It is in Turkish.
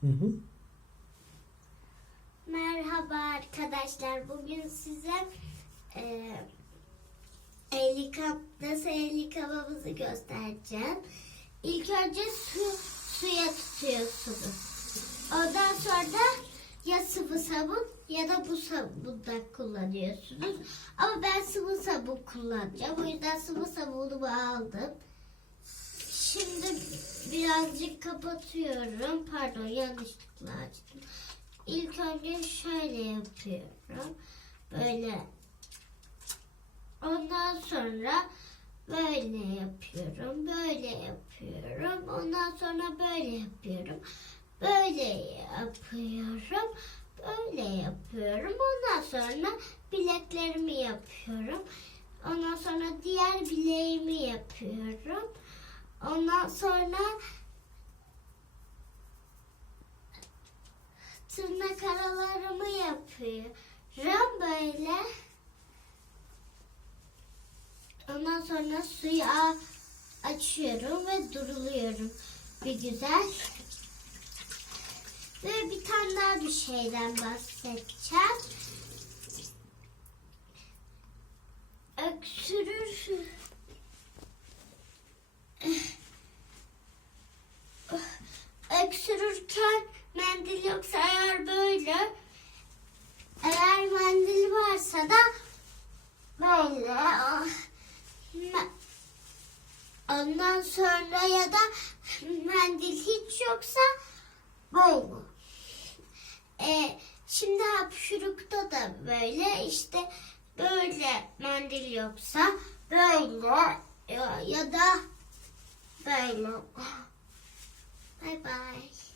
Hı hı. Merhaba arkadaşlar. Bugün size e, nasıl el yıkamamızı göstereceğim. İlk önce su, suya tutuyorsunuz. Ondan sonra ya sıvı sabun ya da bu sabundan kullanıyorsunuz. Ama ben sıvı sabun kullanacağım. O yüzden sıvı sabunumu aldım. Birazcık kapatıyorum. Pardon yanlışlıkla açtım. İlk önce şöyle yapıyorum. Böyle. Ondan sonra böyle yapıyorum. Böyle yapıyorum. Ondan sonra böyle yapıyorum. Böyle yapıyorum. Böyle yapıyorum. Ondan sonra bileklerimi yapıyorum. Ondan sonra diğer bileğimi yapıyorum. Ondan sonra tırnak aralarımı yapıyorum böyle. Ondan sonra suyu açıyorum ve duruluyorum bir güzel. Ve bir tane daha bir şeyden bahsedeceğim. Mendil yoksa eğer böyle eğer mendil varsa da böyle ah, ondan sonra ya da mendil hiç yoksa böyle. Ee, şimdi hapşurukta da böyle işte böyle mendil yoksa böyle ya, ya da böyle. Bye bye.